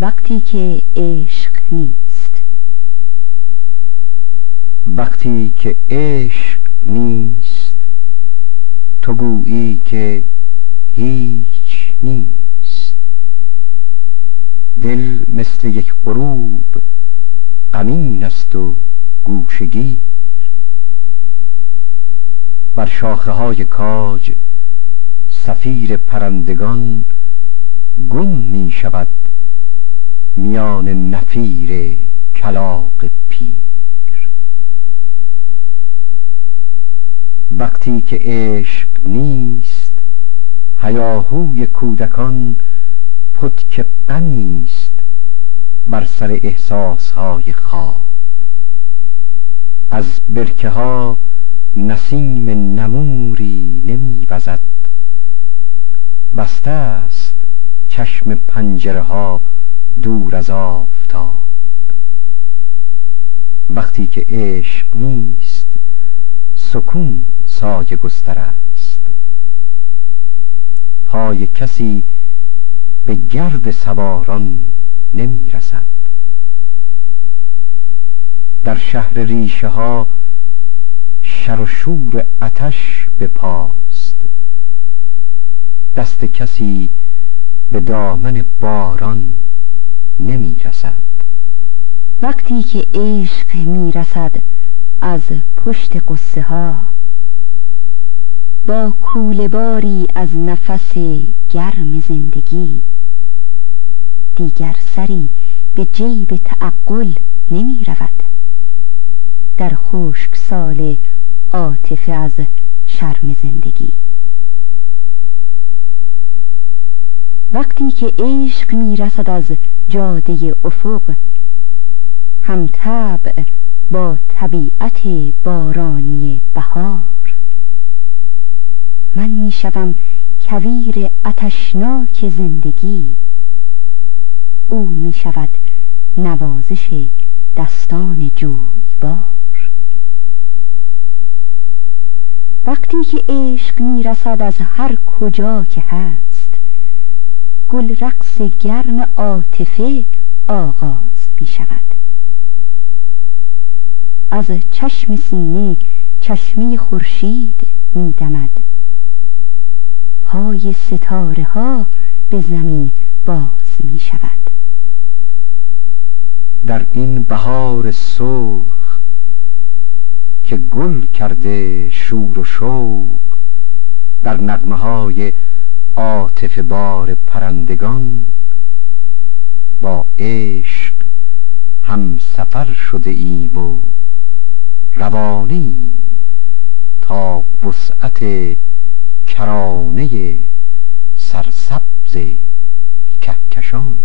وقتی که عشق نیست. وقتی که عشق نیست، تو گویی که هیچ نیست. دل مثل یک غروب غمین است و گوشه‌گیر، بر شاخه های کاج صفیر پرندگان گم می شود میان نفیر کلاغ پیر. وقتی که عشق نیست، هیاهوی کودکان پتک غمی است بر سر احساسهای خواب. از برکه ها نسیم نموری نمی وزد، بسته است چشم پنجره ها دور از آفتاب. وقتی که عشق نیست، سکون سایه گستر است، پای کسی به گرد سواران نمی رسد. در شهر ریشه ها شر و شور آتش به پاست، دست کسی به دامن باران نمی رسد. وقتی که عشق می رسد از پشت قصه ها، با کوله باری از نفس گرم زندگی، دیگر سری به جیب تعقل نمی رود در خشک سال عاطفه از شرم زندگی. وقتی که عشق می رسد از جاده افق، هم طبع با طبیعت بارانی بهار، من می شوم کویر آتشناک زندگی، او می شود نوازش دستان جویبار. وقتی که عشق می رسد از هر کجا که هست، گل رقص گرم عاطفه آغاز می شود. از چشم سینه چشمه خورشید می دمد، پای ستاره ها به زمین باز می شود. در این بهار سرخ که گل کرده شور و شوق، در نغمه های عاطفه بار پرندگان، با عشق هم سفر شده ایم و روانه ایم تا وسعت کرانه سرسبز کهکشان.